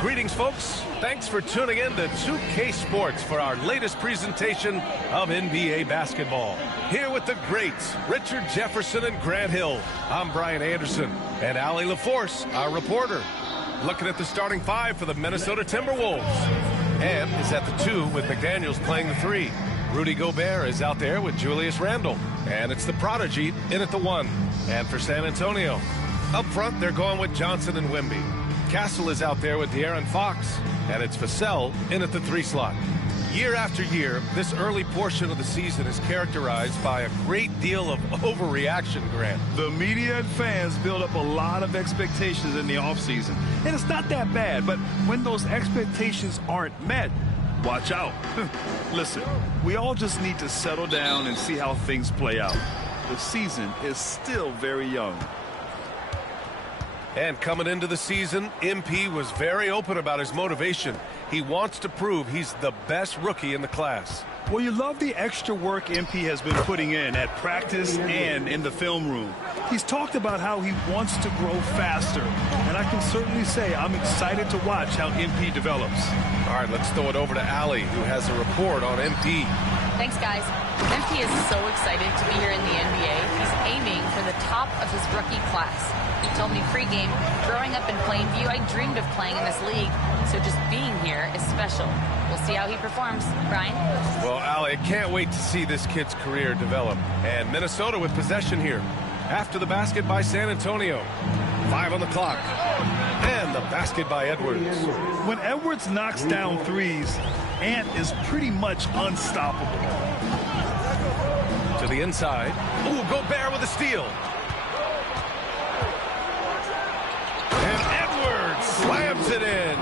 Greetings, folks. Thanks for tuning in to 2K Sports for our latest presentation of NBA basketball. Here with the greats, Richard Jefferson and Grant Hill. I'm Brian Anderson, and Allie LaForce, our reporter. Looking at the starting five for the Minnesota Timberwolves. And is at the 2 with McDaniels playing the 3. Rudy Gobert is out there with Julius Randle. And it's the Prodigy in at the 1. And for San Antonio, up front, they're going with Johnson and Wemby. Castle is out there with De'Aaron Fox, and it's Vassell in at the 3 slot. Year after year, this early portion of the season is characterized by a great deal of overreaction, Grant. The media and fans build up a lot of expectations in the offseason, and it's not that bad, but when those expectations aren't met, watch out. Listen, we all just need to settle down and see how things play out. The season is still very young. And coming into the season, MP was very open about his motivation. He wants to prove he's the best rookie in the class. Well, you love the extra work MP has been putting in at practice and in the film room. He's talked about how he wants to grow faster, and I can certainly say I'm excited to watch how MP develops. All right, let's throw it over to Allie, who has a report on MP. Thanks, guys. MP is so excited to be here in the NBA. He's aiming for the top of his rookie class. He told me pregame, growing up in Plainview, I dreamed of playing in this league, so just being here is special. We'll see how he performs. Brian? Well, Allie, I can't wait to see this kid's career develop. And Minnesota with possession here. After the basket by San Antonio. 5 on the clock. And the basket by Edwards. When Edwards knocks down threes, Ant is pretty much unstoppable. To the inside. Ooh, Gobert with a steal. And Edwards slams it in.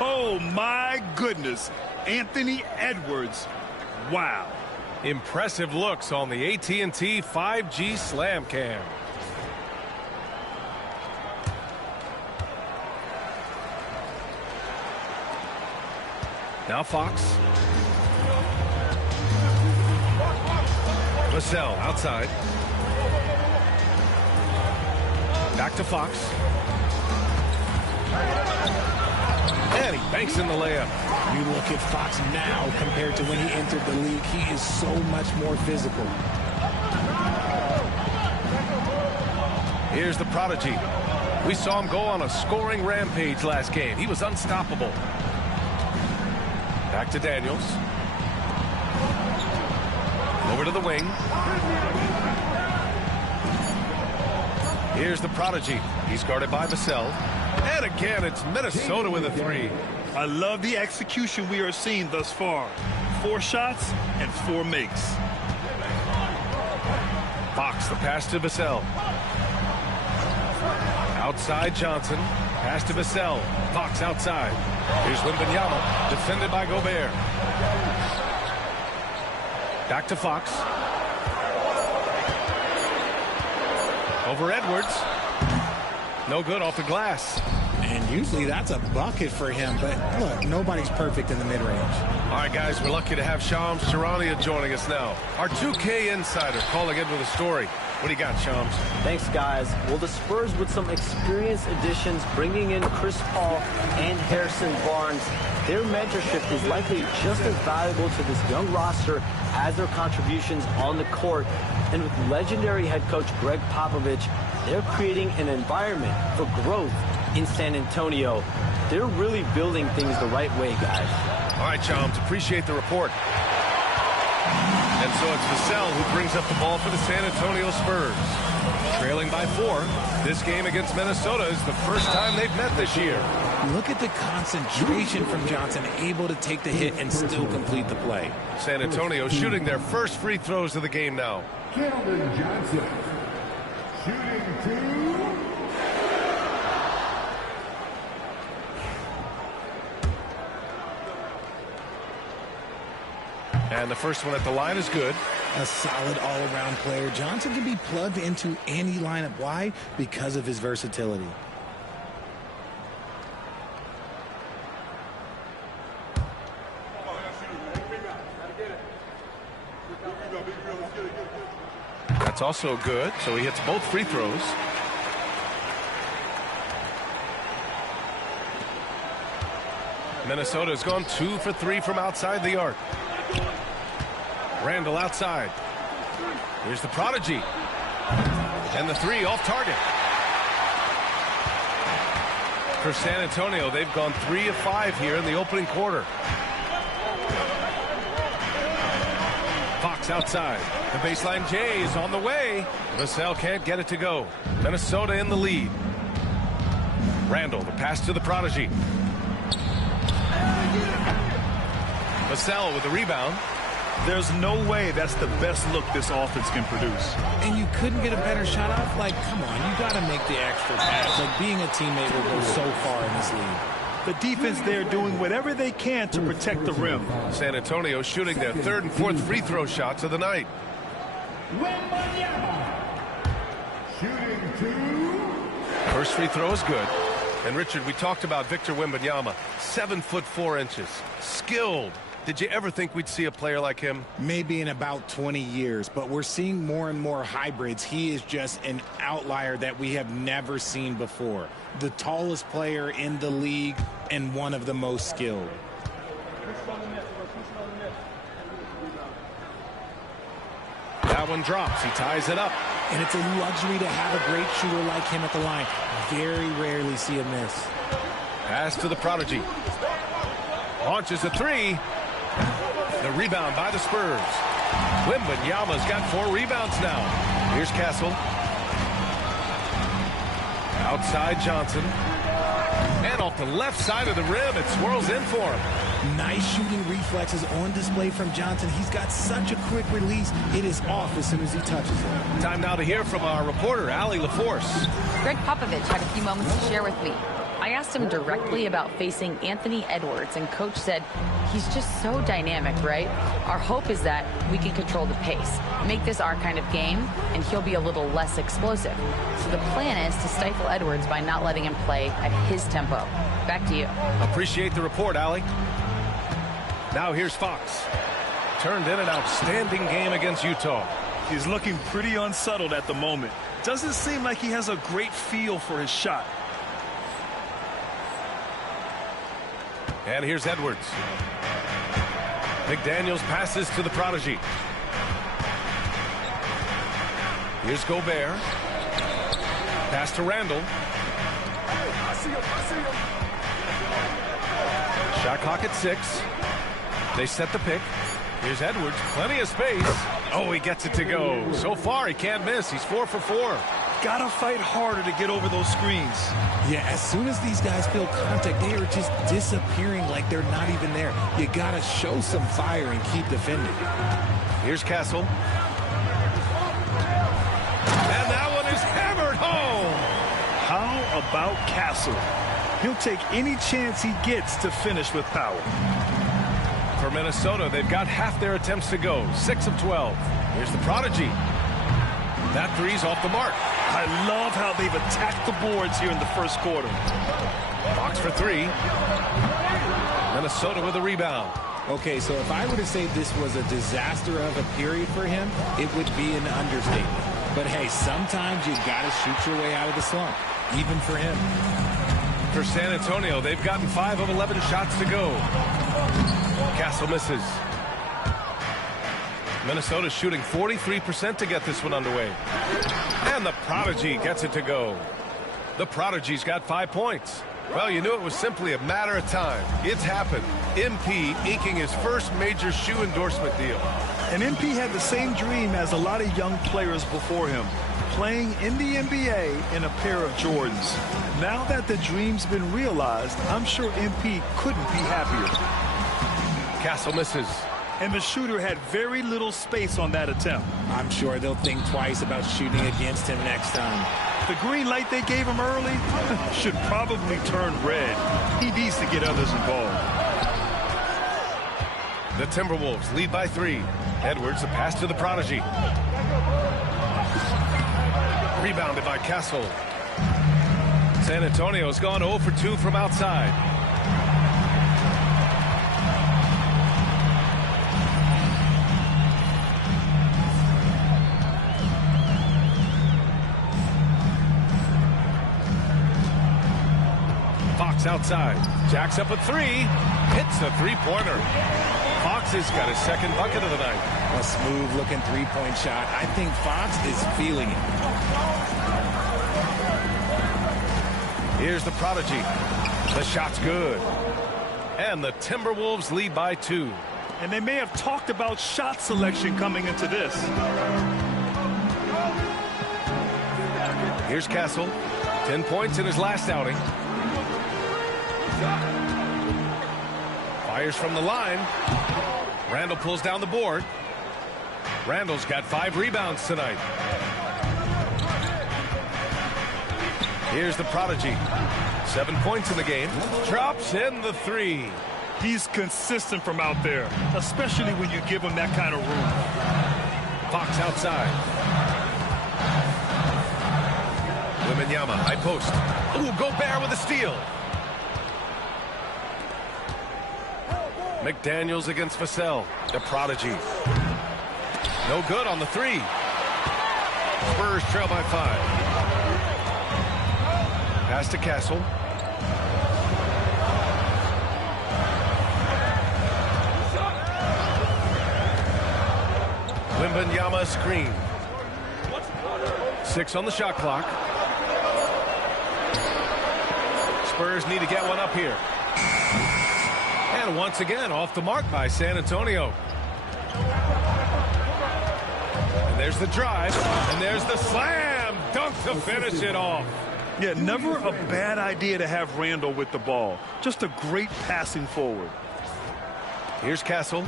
Oh, my goodness. Anthony Edwards. Wow. Impressive looks on the AT&T 5G Slam Cam. Now Fox. Vassell outside. Back to Fox. And he banks in the layup. You look at Fox now compared to when he entered the league. He is so much more physical. Here's the Prodigy. We saw him go on a scoring rampage last game. He was unstoppable. Back to Daniels. Over to the wing. Here's the Prodigy. He's guarded by Vassell. And again, it's Minnesota with a 3. I love the execution we are seeing thus far. 4 shots and 4 makes. Fox, the pass to Vassell. Outside Johnson. Pass to Vassell. Fox outside. Here's Wembanyama, defended by Gobert. Back to Fox. Over Edwards. No good off the glass. And usually that's a bucket for him, but look, nobody's perfect in the mid-range. All right, guys, we're lucky to have Shams Charania joining us now. Our 2K insider calling in with a story. What do you got, Shams? Thanks, guys. Well, the Spurs with some experienced additions, bringing in Chris Paul and Harrison Barnes. Their mentorship is likely just as valuable to this young roster as their contributions on the court. And with legendary head coach Greg Popovich, they're creating an environment for growth in San Antonio. They're really building things the right way, guys. All right, Shams, appreciate the report. And so it's Vassell who brings up the ball for the San Antonio Spurs. Trailing by 4, this game against Minnesota is the first time they've met this year. Look at the concentration from Johnson, able to take the hit and still complete the play. San Antonio shooting their first free throws of the game now. Keldon Johnson, shooting 2. And the first one at the line is good. A solid all-around player. Johnson can be plugged into any lineup. Why? Because of his versatility. That's also good, so he hits both free throws. Minnesota's gone 2 for 3 from outside the arc. Randall outside. Here's the prodigy. And the 3 off target. For San Antonio, they've gone 3 of 5 here in the opening quarter. Fox outside. The baseline J is on the way. Vassell can't get it to go. Minnesota in the lead. Randall, the pass to the prodigy. Vassell with the rebound. There's no way that's the best look this offense can produce. And you couldn't get a better shot off? Like, come on, you got to make the extra pass. Like, being a teammate will go so far in this league. The defense there doing whatever they can to protect the rim. San Antonio shooting their 3rd and 4th free throw shots of the night. Shooting 2. First free throw is good. And Richard, we talked about Victor Wembanyama, 7'4". Skilled. Did you ever think we'd see a player like him? Maybe in about 20 years, but we're seeing more and more hybrids. He is just an outlier that we have never seen before. The tallest player in the league and one of the most skilled. That one drops. He ties it up. And it's a luxury to have a great shooter like him at the line. Very rarely see a miss. Pass to the prodigy. Launches a 3. The rebound by the Spurs. Wembanyama's got 4 rebounds now. Here's Castle. Outside Johnson. And off the left side of the rim, it swirls in for him. Nice shooting reflexes on display from Johnson. He's got such a quick release. It is off as soon as he touches it. Time now to hear from our reporter, Allie LaForce. Greg Popovich had a few moments to share with me. I asked him directly about facing Anthony Edwards, and Coach said he's just so dynamic, right? Our hope is that we can control the pace, make this our kind of game, and he'll be a little less explosive. So the plan is to stifle Edwards by not letting him play at his tempo. Back to you. Appreciate the report, Allie. Now here's Fox. Turned in an outstanding game against Utah. He's looking pretty unsettled at the moment. Doesn't seem like he has a great feel for his shot. And here's Edwards. McDaniels passes to the prodigy. Here's Gobert. Pass to Randall. Shot clock at 6. They set the pick. Here's Edwards. Plenty of space. Oh, he gets it to go. So far, he can't miss. He's 4 for 4. Gotta fight harder to get over those screens. Yeah, as soon as these guys feel contact, they are just disappearing like they're not even there. You gotta show some fire and keep defending. Here's Castle. And that one is hammered home. How about Castle? He'll take any chance he gets to finish with power. For Minnesota, they've got half their attempts to go. 6 of 12. Here's the prodigy. That 3's off the mark. I love how they've attacked the boards here in the first quarter. Fox for 3. Minnesota with a rebound. Okay, so if I were to say this was a disaster of a period for him, it would be an understatement. But hey, sometimes you got to shoot your way out of the slump, even for him. For San Antonio, they've gotten 5 of 11 shots to go. Castle misses. Minnesota shooting 43% to get this one underway. And the prodigy gets it to go. The prodigy's got 5 points. Well, you knew it was simply a matter of time. It's happened. MP inking his first major shoe endorsement deal. And MP had the same dream as a lot of young players before him, playing in the NBA in a pair of Jordans. Now that the dream's been realized, I'm sure MP couldn't be happier. Castle misses. And the shooter had very little space on that attempt. I'm sure they'll think twice about shooting against him next time. The green light they gave him early should probably turn red. He needs to get others involved. The Timberwolves lead by 3. Edwards, the pass to the prodigy. Rebounded by Castle. San Antonio's gone 0 for 2 from outside. Fox outside. Jacks up a three. Hits a three-pointer. Fox has got his second bucket of the night. A smooth-looking three-point shot. I think Fox is feeling it. Here's the prodigy. The shot's good. And the Timberwolves lead by 2. And they may have talked about shot selection coming into this. Here's Castle. 10 points in his last outing. Fires from the line. Randall pulls down the board. Randall's got 5 rebounds tonight. Here's the prodigy. 7 points in the game. Drops in the 3. He's consistent from out there, especially when you give him that kind of room. Fox outside. Wembanyama, high post. Ooh, Gobert with a steal. McDaniels against Vassell. The prodigy. No good on the 3. Spurs trail by 5. Pass to Castle. Wembanyama screen. 6 on the shot clock. Spurs need to get one up here. And once again, off the mark by San Antonio. And there's the drive. And there's the slam dunk to finish it off. Yeah, never a bad idea to have Randall with the ball. Just a great passing forward. Here's Castle.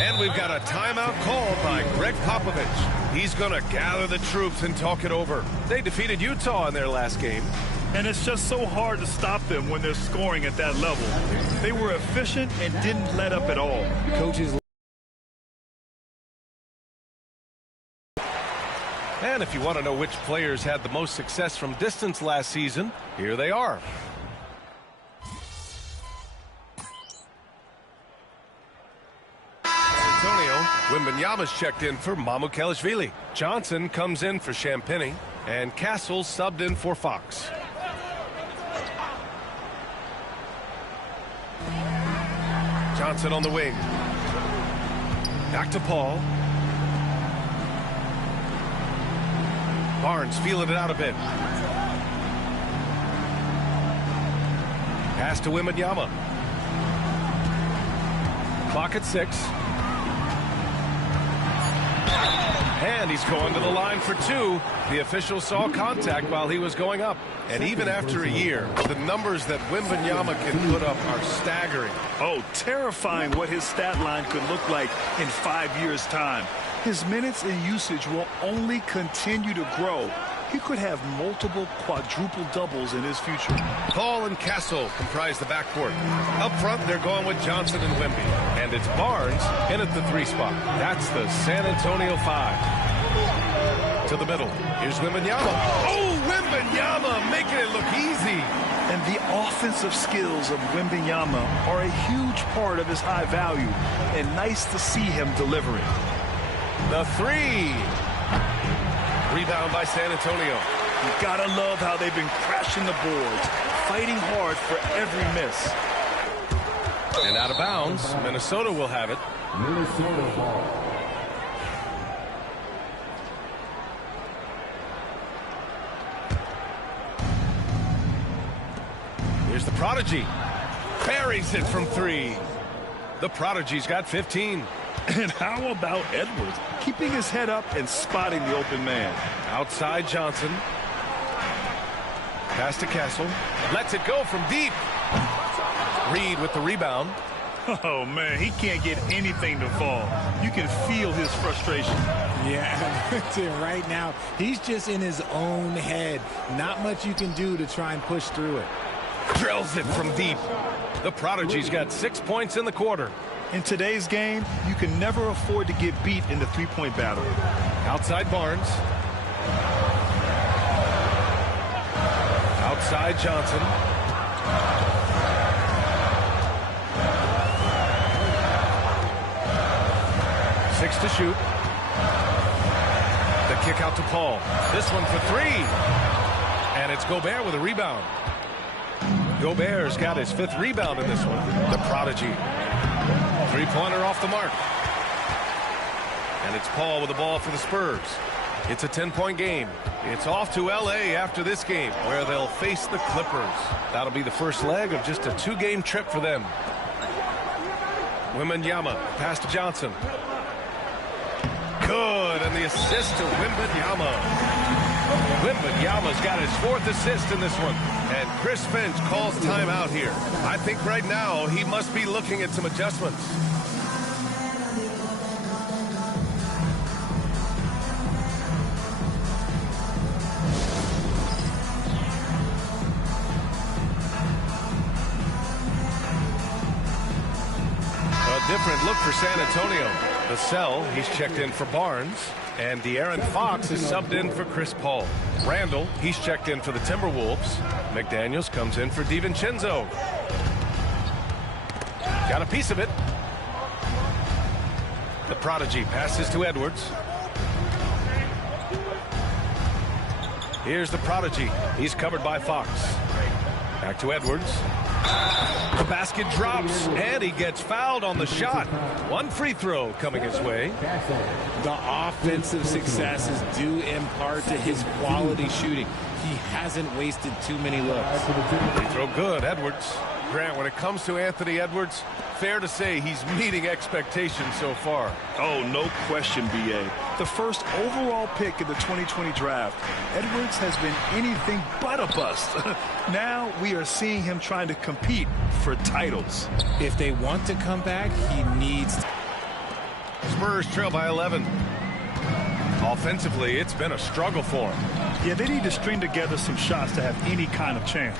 And we've got a timeout called by Greg Popovich. He's going to gather the troops and talk it over. They defeated Utah in their last game. And it's just so hard to stop them when they're scoring at that level. They were efficient and didn't let up at all. Coaches. And if you want to know which players had the most success from distance last season, here they are. Antonio, Wembanyama's checked in for Mamukelashvili. Johnson comes in for Champagny, and Castle subbed in for Fox. Johnson on the wing. Back to Paul. Barnes feeling it out a bit. Pass to Wembanyama. Clock at 6. And he's going to the line for 2. The official saw contact while he was going up. And even after a year, the numbers that Wembanyama can put up are staggering. Oh, terrifying what his stat line could look like in 5 years' time. His minutes and usage will only continue to grow. He could have multiple quadruple doubles in his future. Paul and Castle comprise the backcourt. Up front, they're going with Johnson and Wemby. And it's Barnes in at the 3 spot. That's the San Antonio 5. To the middle. Here's Wembanyama. Oh, Wembanyama making it look easy. And the offensive skills of Wembanyama are a huge part of his high value. And nice to see him deliver it. The 3. Rebound by San Antonio. You gotta love how they've been crashing the boards, fighting hard for every miss. And out of bounds, Minnesota will have it. Minnesota ball. Here's the prodigy. Buries it from 3. The prodigy's got 15. And how about Edwards? Keeping his head up and spotting the open man. Outside Johnson. Pass to Castle. Lets it go from deep. Reed with the rebound. Oh, man, he can't get anything to fall. You can feel his frustration. Yeah, right now, he's just in his own head. Not much you can do to try and push through it. Drills it from deep. The prodigy's got 6 points in the quarter. In today's game, you can never afford to get beat in the three-point battle. Outside Barnes. Outside Johnson. Six to shoot. The kick out to Paul. This one for 3. And it's Gobert with a rebound. Gobert's got his 5th rebound in this one. The prodigy. Three-pointer off the mark. And it's Paul with the ball for the Spurs. It's a 10-point game. It's off to L.A. after this game, where they'll face the Clippers. That'll be the first leg of just a 2-game trip for them. Wembanyama, pass to Johnson. Good, and the assist to Wembanyama. Wembanyama's got his 4th assist in this one. And Chris Finch calls timeout here. I think right now he must be looking at some adjustments. Different look for San Antonio. Vassell, he's checked in for Barnes. And De'Aaron Fox is subbed in for Chris Paul. Randall, he's checked in for the Timberwolves. McDaniels comes in for DiVincenzo. Got a piece of it. The prodigy passes to Edwards. Here's the prodigy. He's covered by Fox. Back to Edwards. The basket drops, and he gets fouled on the shot. 1 free throw coming his way. The offensive success is due in part to his quality shooting. He hasn't wasted too many looks. Free throw good, Edwards. Grant, when it comes to Anthony Edwards, fair to say he's meeting expectations so far. Oh, no question, B.A. The first overall pick in the 2020 draft, Edwards has been anything but a bust. Now we are seeing him trying to compete for titles. If they want to come back, he needs to. Spurs trail by 11. Offensively, it's been a struggle for him. Yeah, they need to string together some shots to have any kind of chance.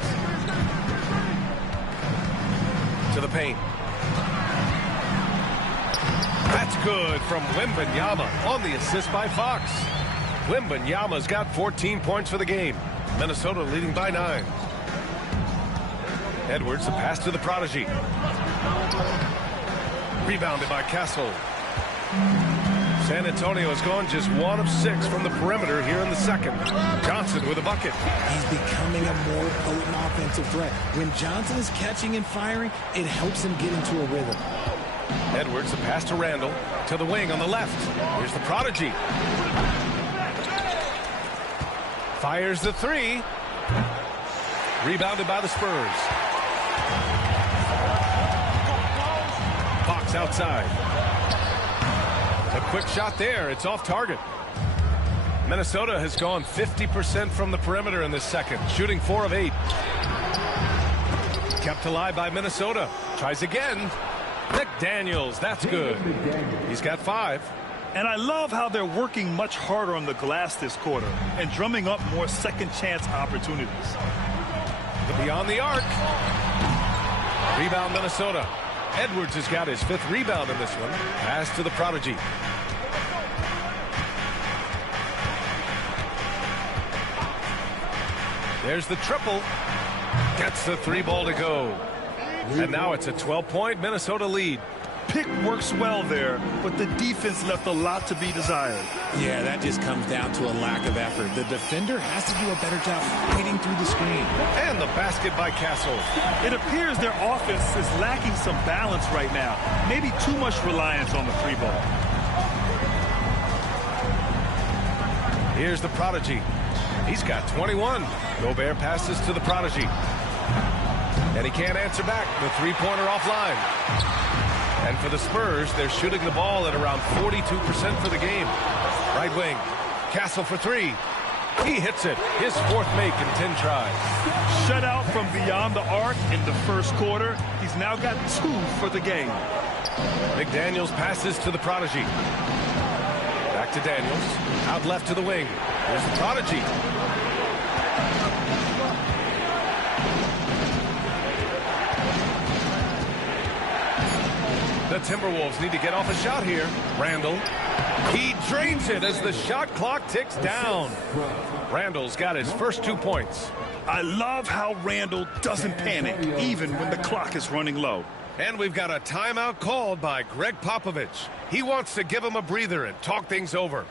To the paint. That's good from Wembanyama on the assist by Fox. Wembanyama's got 14 points for the game. Minnesota leading by 9. Edwards, the pass to the prodigy. Rebounded by Castle. San Antonio has gone just 1 of 6 from the perimeter here in the second. Johnson with a bucket. He's becoming a more potent offensive threat. When Johnson is catching and firing, it helps him get into a rhythm. Edwards, the pass to Randall. To the wing on the left. Here's the prodigy. Fires the 3. Rebounded by the Spurs. Fox outside. A quick shot there. It's off target. Minnesota has gone 50% from the perimeter in this second, shooting 4 of 8. Kept alive by Minnesota. Tries again. McDaniels, that's good. He's got 5. And I love how they're working much harder on the glass this quarter and drumming up more second chance opportunities. Beyond the arc. Rebound Minnesota. Edwards has got his 5th rebound in this one. Pass to the prodigy. There's the triple. Gets the 3 ball to go. And now it's a 12-point Minnesota lead. Pick works well there, but the defense left a lot to be desired. Yeah, that just comes down to a lack of effort. The defender has to do a better job hitting through the screen. And the basket by Castle. It appears their offense is lacking some balance right now. Maybe too much reliance on the 3 ball. Here's the prodigy. He's got 21. Gobert passes to the prodigy. And he can't answer back. The 3-pointer offline. And for the Spurs, they're shooting the ball at around 42% for the game. Right wing. Castle for 3. He hits it. His 4th make in 10 tries. Shut out from beyond the arc in the first quarter. He's now got 2 for the game. McDaniels passes to the prodigy. Back to Daniels. Out left to the wing. Here's the prodigy. The Timberwolves need to get off a shot here. Randall. He drains it as the shot clock ticks down. Randall's got his first 2 points. I love how Randall doesn't panic, even when the clock is running low. And we've got a timeout called by Greg Popovich. He wants to give him a breather and talk things over.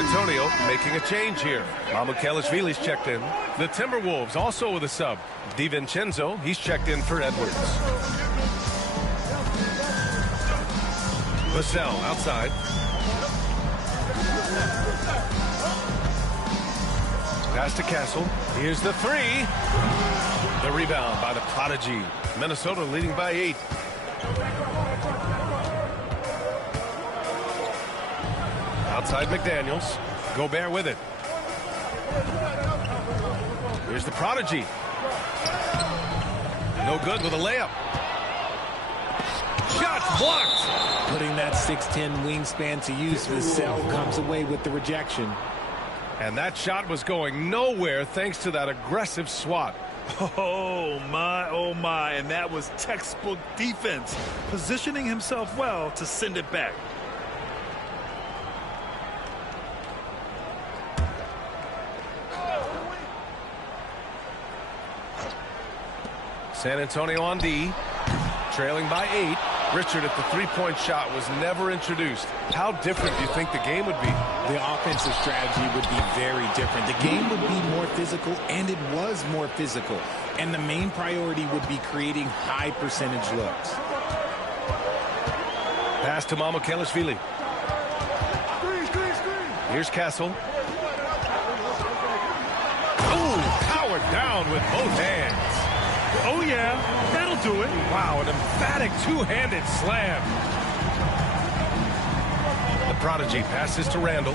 Antonio making a change here. Mamukelashvili's checked in. The Timberwolves also with a sub. DiVincenzo, he's checked in for Edwards. Vassell outside. Pass to Castle. Here's the three. The rebound by the Prodigy. Minnesota leading by 8. Outside McDaniels. Gobert with it. Here's the Prodigy. No good with a layup. Shots blocked. Putting that 6'10" wingspan to use, Vassell comes away with the rejection. And that shot was going nowhere thanks to that aggressive swat. Oh my, and that was textbook defense, positioning himself well to send it back. San Antonio on D, trailing by 8. Richard, if the three-point shot was never introduced, how different do you think the game would be? The offensive strategy would be very different. The game would be more physical, and it was more physical. And the main priority would be creating high percentage looks. Pass to Mamukelashvili. Here's Castle. Oh, powered down with both hands. Oh yeah, that'll do it. Wow, an emphatic two-handed slam. The Prodigy passes to Randall.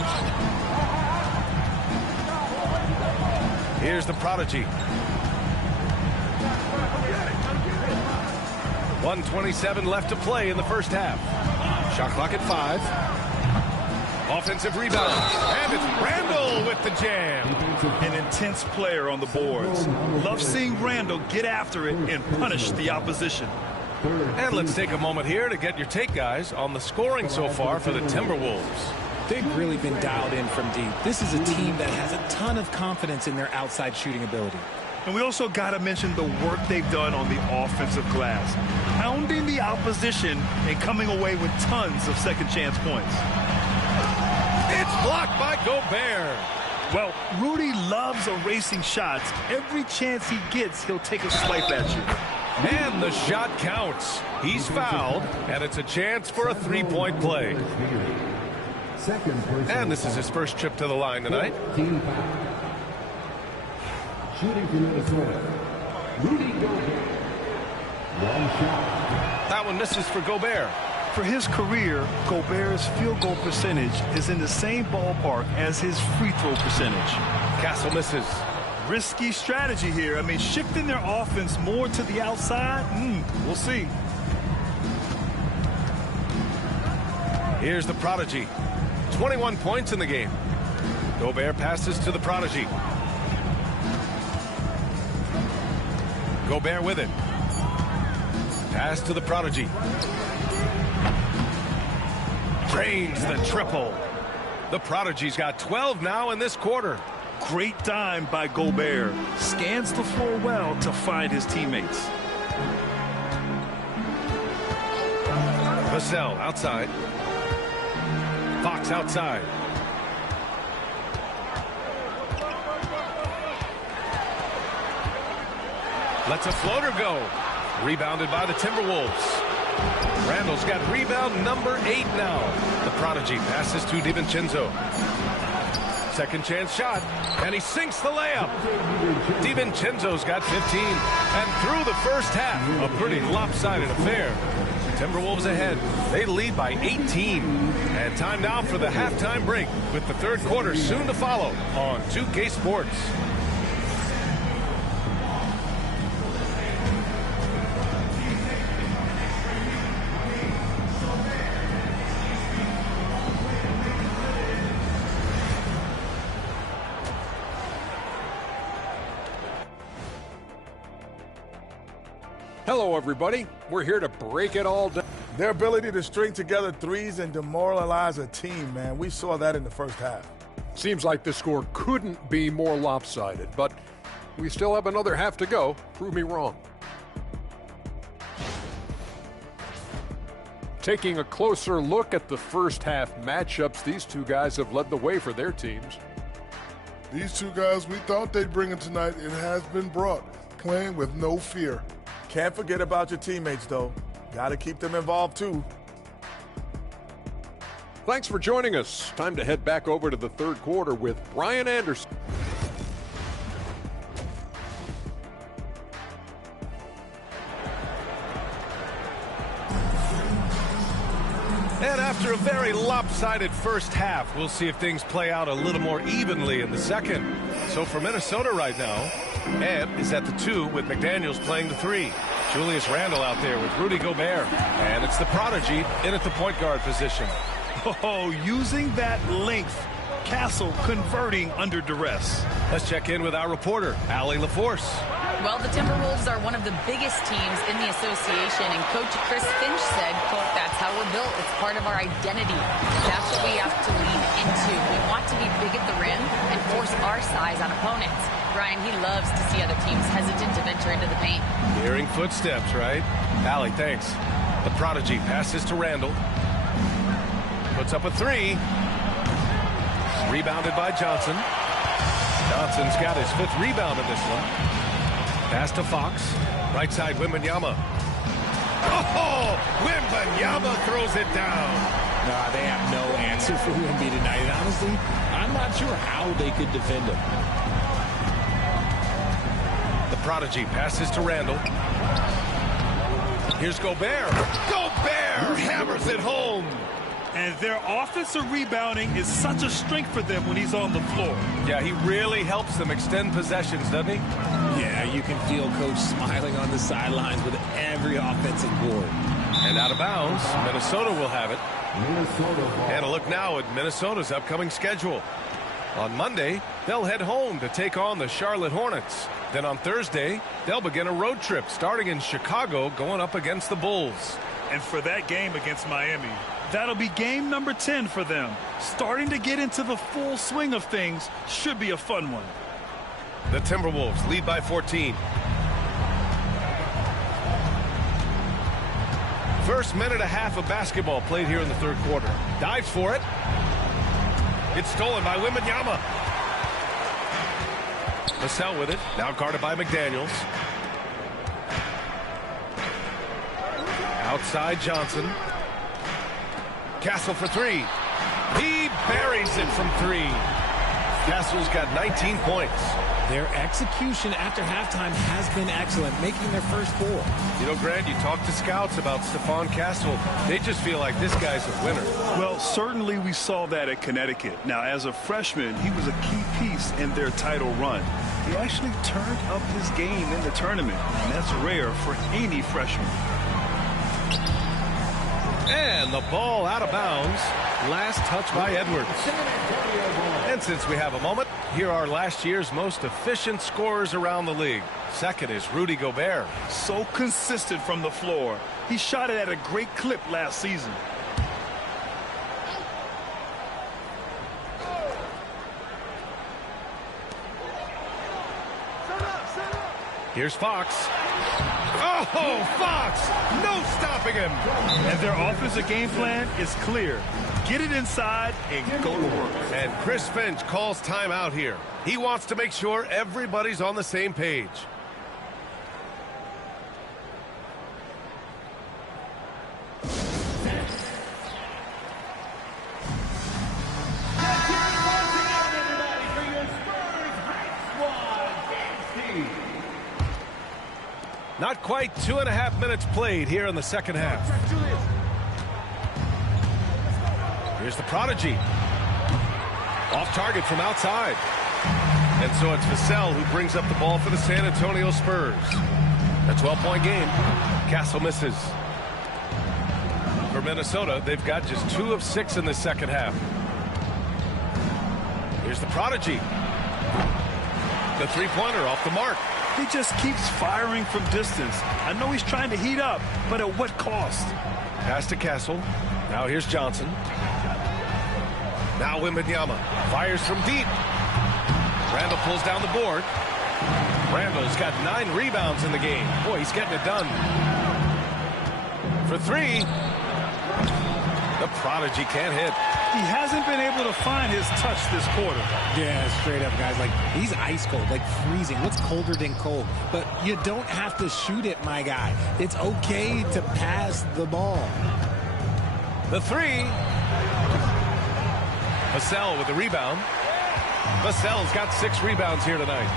Here's the Prodigy. 1:27 left to play in the first half. Shot clock at 5. Offensive rebound. And it's Randall with the jam. An intense player on the boards. Love seeing Randall get after it and punish the opposition. And let's take a moment here to get your take, guys, on the scoring so far for the Timberwolves. They've really been dialed in from deep. This is a team that has a ton of confidence in their outside shooting ability. And we also got to mention the work they've done on the offensive glass, pounding the opposition and coming away with tons of second chance points. It's blocked by Gobert. Well, Rudy loves erasing shots. Every chance he gets, he'll take a swipe at you. And the shot counts. He's fouled, and it's a chance for a three-point play. And this is his first trip to the line tonight. Shooting for Minnesota, Rudy Gobert. One shot. That one misses for Gobert. For his career, Gobert's field goal percentage is in the same ballpark as his free throw percentage. Castle misses. Risky strategy here. I mean, shifting their offense more to the outside, we'll see. Here's the Prodigy. 21 points in the game. Gobert passes to the Prodigy. Gobert with it. Pass to the Prodigy. Drains the triple. The Prodigy's got 12 now in this quarter. Great dime by Gobert. Scans the floor well to find his teammates. Vassell outside. Fox outside. Lets a floater go. Rebounded by the Timberwolves. Randall's got rebound number 8 now. The Prodigy passes to DiVincenzo. Second chance shot, and he sinks the layup. DiVincenzo's got 15, and through the first half, a pretty lopsided affair. Timberwolves ahead. They lead by 18. And time now for the halftime break, with the third quarter soon to follow on 2K Sports. Hello, everybody. We're here to break it all down. Their ability to string together threes and demoralize a team, man. We saw that in the first half. Seems like the score couldn't be more lopsided, but we still have another half to go. Prove me wrong. Taking a closer look at the first half matchups, these two guys have led the way for their teams. These two guys we thought they'd bring it tonight, it has been brought, playing with no fear. Can't forget about your teammates, though. Got to keep them involved, too. Thanks for joining us. Time to head back over to the third quarter with Brian Anderson. And after a very lopsided first half, we'll see if things play out a little more evenly in the second. So for Minnesota right now, Ed is at the 2 with McDaniels playing the 3. Julius Randle out there with Rudy Gobert. And it's the prodigy in at the point guard position. Oh, using that length. Castle converting under duress. Let's check in with our reporter, Allie LaForce. Well, the Timberwolves are one of the biggest teams in the association, and Coach Chris Finch said, quote, "That's how we're built. It's part of our identity. That's what we have to lean into. We want to be big at the rim and force our size on opponents." Brian, he loves to see other teams hesitant to venture into the paint. Hearing footsteps, right? Allie, thanks. The prodigy passes to Randle. Puts up a 3. Rebounded by Johnson. Johnson's got his 5th rebound in this one. Pass to Fox. Right side, Wembanyama. Oh, Wembanyama throws it down. Nah, they have no answer for Wemby tonight. And honestly, I'm not sure how they could defend him. The prodigy passes to Randle. Here's Gobert. Gobert hammers it home. And their offensive rebounding is such a strength for them when he's on the floor. Yeah, he really helps them extend possessions, doesn't he? Yeah, you can feel Coach smiling on the sidelines with every offensive board. And out of bounds, Minnesota will have it. Minnesota ball. And a look now at Minnesota's upcoming schedule. On Monday, they'll head home to take on the Charlotte Hornets. Then on Thursday, they'll begin a road trip starting in Chicago, going up against the Bulls. And for that game against Miami, that'll be game number 10 for them. Starting to get into the full swing of things. Should be a fun one. The Timberwolves lead by 14. First minute and a half of basketball played here in the third quarter. Dives for it. It's stolen by Wembanyama. Vassell with it. Now guarded by McDaniels. Outside Johnson. Castle for 3. He buries it from 3. Castle's got 19 points. Their execution after halftime has been excellent, making their first 4. You know, Grant, you talk to scouts about Stephon Castle. They just feel like this guy's a winner. Well, certainly we saw that at Connecticut. Now, as a freshman, he was a key piece in their title run. He actually turned up his game in the tournament, and that's rare for any freshman. And the ball out of bounds. Last touch by Edwards. And since we have a moment, here are last year's most efficient scorers around the league. Second is Rudy Gobert. So consistent from the floor. He shot it at a great clip last season. Here's Fox. Oh, Fox! No stopping him! And their offensive game plan is clear. Get it inside and go to work. And Chris Finch calls timeout here. He wants to make sure everybody's on the same page. Not quite 2.5 minutes played here in the second half. Here's the prodigy. Off target from outside. And so it's Vassell who brings up the ball for the San Antonio Spurs. A 12-point game. Castle misses. For Minnesota, they've got just 2 of 6 in the second half. Here's the prodigy. The three-pointer off the mark. He just keeps firing from distance. I know he's trying to heat up, but at what cost? Pass to Castle. Now here's Johnson. Now Wembanyama fires from deep. Randle pulls down the board. Randle's got 9 rebounds in the game. Boy, he's getting it done. For 3. The prodigy can't hit. He hasn't been able to find his touch this quarter. Yeah, straight up, guys. Like, he's ice cold, like freezing. What's colder than cold? But you don't have to shoot it, my guy. It's okay to pass the ball. The three. Vassell with the rebound. Vassell's got 6 rebounds here tonight.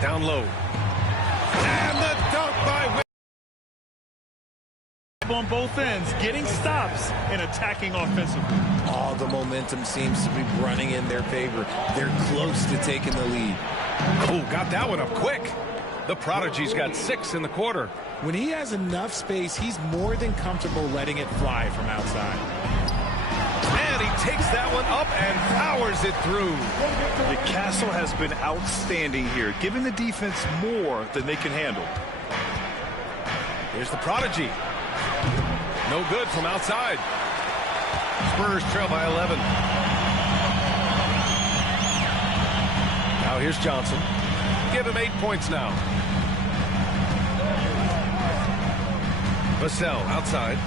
Down low. And the dunk by On both ends, getting stops and attacking offensively. All the momentum seems to be running in their favor. They're close to taking the lead. Oh, got that one up quick. The prodigy's got 6 in the quarter. When he has enough space, he's more than comfortable letting it fly from outside. And he takes that one up and powers it through. The Castle has been outstanding here, giving the defense more than they can handle. Here's the prodigy. No good from outside. Spurs trail by 11. Now here's Johnson. Give him 8 points now. Vassell outside.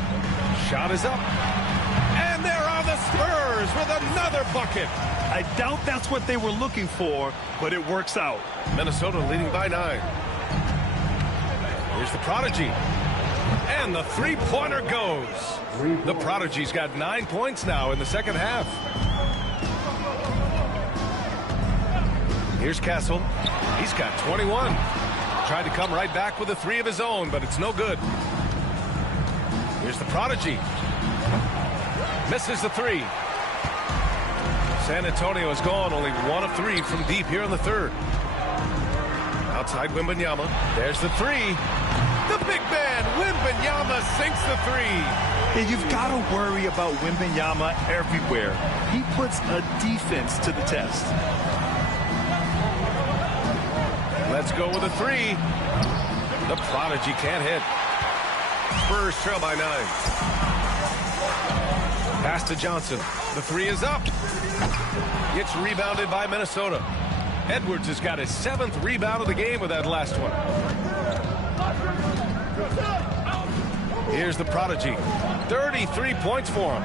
Shot is up. And there are the Spurs with another bucket. I doubt that's what they were looking for, but it works out. Minnesota leading by 9. Here's the prodigy. And the three-pointer goes. The prodigy's got 9 points now in the second half. Here's Castle. He's got 21. Tried to come right back with a 3 of his own, but it's no good. Here's the prodigy. Misses the 3. San Antonio has gone only 1 of 3 from deep here in the third. Outside Wembanyama. There's the 3. The big man, Wembanyama, sinks the 3. And you've got to worry about Wembanyama everywhere. He puts a defense to the test. Let's go with a 3. The prodigy can't hit. Spurs trail by 9. Pass to Johnson. The 3 is up. It's rebounded by Minnesota. Edwards has got his 7th rebound of the game with that last one. Here's the prodigy. 33 points for him.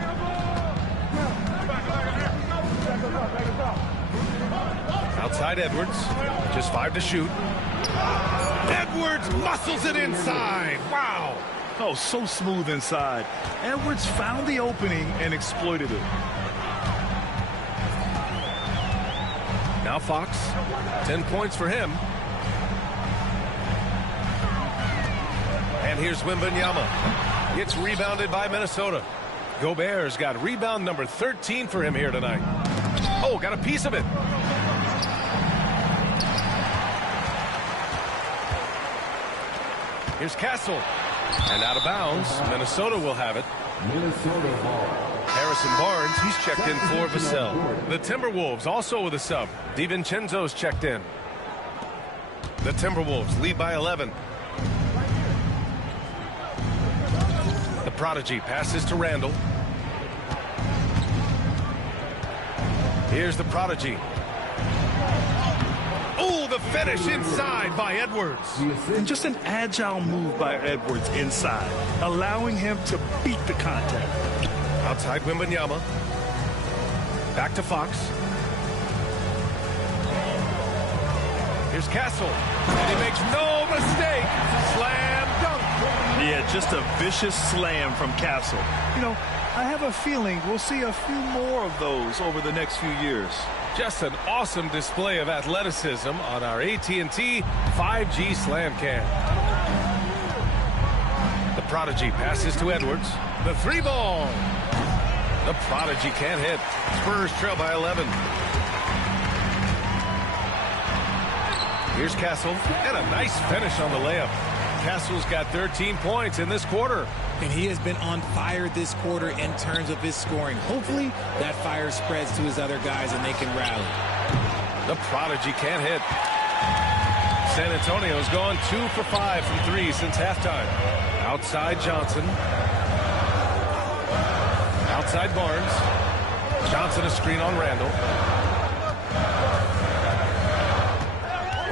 Outside Edwards. Just 5 to shoot. Edwards muscles it inside. Wow. Oh, so smooth inside. Edwards found the opening and exploited it. Now Fox. 10 points for him. And here's Wembanyama. It's rebounded by Minnesota. Gobert's got rebound number 13 for him here tonight. Oh, got a piece of it. Here's Castle. And out of bounds. Minnesota will have it. Minnesota ball. Harrison Barnes, he's checked in for Vassell. The Timberwolves also with a sub. DiVincenzo's checked in. The Timberwolves lead by 11. The prodigy passes to Randall. Here's the prodigy. Oh, the finish inside by Edwards. And just an agile move by Edwards inside, allowing him to beat the contact. Outside Wembanyama. Back to Fox. Here's Castle. And he makes no mistake. Slam dunk. Yeah, just a vicious slam from Castle. You know, I have a feeling we'll see a few more of those over the next few years. Just an awesome display of athleticism on our AT&T 5G Slam Cam. The prodigy passes to Edwards. The 3-ball. The prodigy can't hit. Spurs trail by 11. Here's Castle. And a nice finish on the layup. Castle's got 13 points in this quarter. And he has been on fire this quarter in terms of his scoring. Hopefully, that fire spreads to his other guys and they can rally. The prodigy can't hit. San Antonio's gone 2 for 5 from 3 since halftime. Outside Johnson. Outside Barnes. Johnson a screen on Randall.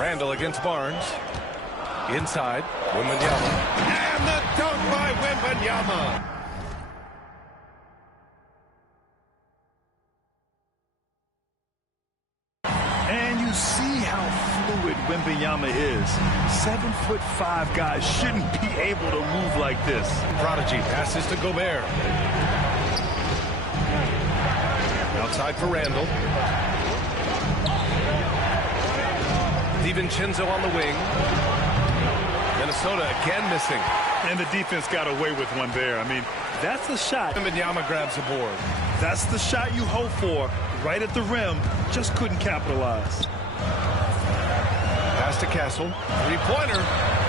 Randall against Barnes. Inside, Wembanyama. And the dunk by Wembanyama. And you see how fluid Wembanyama is. 7'5" guys shouldn't be able to move like this. Prodigy passes to Gobert. Outside for Randall. DiVincenzo on the wing. Minnesota again missing. And the defense got away with one there. I mean, that's the shot. Wembanyama grabs the board. That's the shot you hope for. Right at the rim. Just couldn't capitalize. Pass to Castle. Three-pointer.